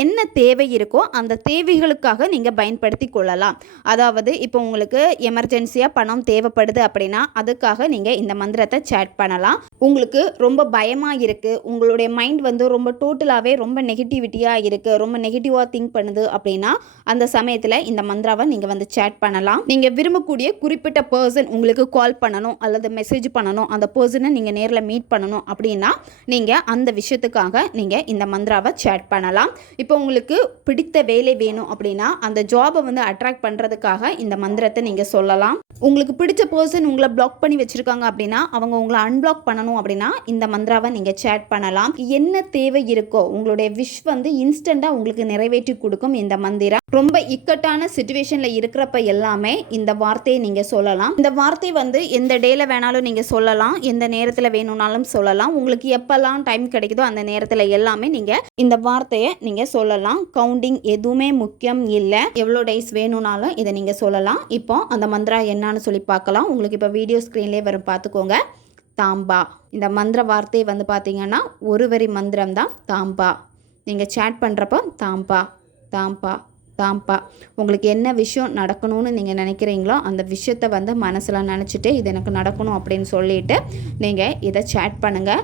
என்ன தேவை இருக்கோ அந்த தேவைகளுக்காக நீங்கள் பயன்படுத்தி கொள்ளலாம். அதாவது இப்போ உங்களுக்கு எமர்ஜென்சியாக பணம் தேவைப்படுது அப்படின்னா அதுக்காக நீங்கள் இந்த மந்திரத்தை சேட் பண்ணலாம். உங்களுக்கு ரொம்ப பயமாக இருக்குது, உங்களுடைய மைண்ட் வந்து ரொம்ப டோட்டலாகவே ரொம்ப நெகட்டிவிட்டியாக இருக்குது, ரொம்ப நெகட்டிவாக திங்க் பண்ணுது அப்படின்னா அந்த சமயத்தில் இந்த மந்திராவை நீங்கள் வந்து சேட் பண்ணலாம். நீங்கள் விரும்பக்கூடிய குறிப்பிட்ட பர்சன் உங்களுக்கு கால் பண்ணணும் அல்லது மெசேஜ் பண்ணணும், அந்த பர்சனை நீங்கள் நேரில் மீட் பண்ணணும் அப்படின்னா நீங்கள் அந்த விஷயத்துக்காக நீங்கள் இந்த மந்திராவை சேட் பண்ணலாம். இப்போ உங்களுக்கு பிடித்த வேலை வேணும் அப்படின்னா அந்த ஜாபை வந்து அட்ராக்ட் பண்ணுறதுக்காக இந்த மந்திரத்தை நீங்கள் சொல்லலாம். உங்களுக்கு பிடிச்ச பர்சன் உங்களை பிளாக் பண்ணி வச்சுருக்காங்க அப்படின்னா அவங்க உங்களை அன்பிளாக் பண்ணணும் அப்படின்னா இந்த மந்திராவை நீங்கள் சேட் பண்ணலாம். என்ன தேவை இருக்கோ உங்களுடைய விஷ் வந்து இன்ஸ்டண்ட்டாக உங்களுக்கு நிறைவேற்றி கொடுக்கும் இந்த மந்திரம். ரொம்ப இக்கட்டான சிச்சுவேஷனில் இருக்கிறப்ப எல்லாமே இந்த வார்த்தையை நீங்கள் சொல்லலாம். இந்த வார்த்தை வந்து எந்த டேல வேணாலும் நீங்கள் சொல்லலாம், எந்த நேரத்தில் வேணும்னாலும் சொல்லலாம். உங்களுக்கு எப்போல்லாம் டைம் கிடைக்குதோ அந்த நேரத்தில் எல்லாமே நீங்கள் இந்த வார்த்தையை நீங்கள் சொல்லலாம். கவுண்டிங் எதுவுமே முக்கியம் இல்லை, எவ்வளோ டேஸ் வேணும்னாலும் இதை நீங்கள் சொல்லலாம். இப்போ அந்த மந்திரா என்னன்னு சொல்லி பார்க்கலாம். உங்களுக்கு இப்போ வீடியோ ஸ்க்ரீன்லேயே வரும், பார்த்துக்கோங்க. தாம்பா. இந்த மந்திர வார்த்தை வந்து பார்த்தீங்கன்னா ஒரு வரி மந்திரம் தான் தாம்பா. நீங்கள் சேட் பண்ணுறப்போ தாம்பா தாம்பா தாம்பா. உங்களுக்கு என்ன விஷயம் நடக்கணும்னு நீங்கள் நினைக்கிறீங்களோ அந்த விஷயத்தை வந்து மனசில் நினச்சிட்டு இது எனக்கு நடக்கணும் அப்படின்னு சொல்லிட்டு நீங்கள் இதை சேட் பண்ணுங்கள்.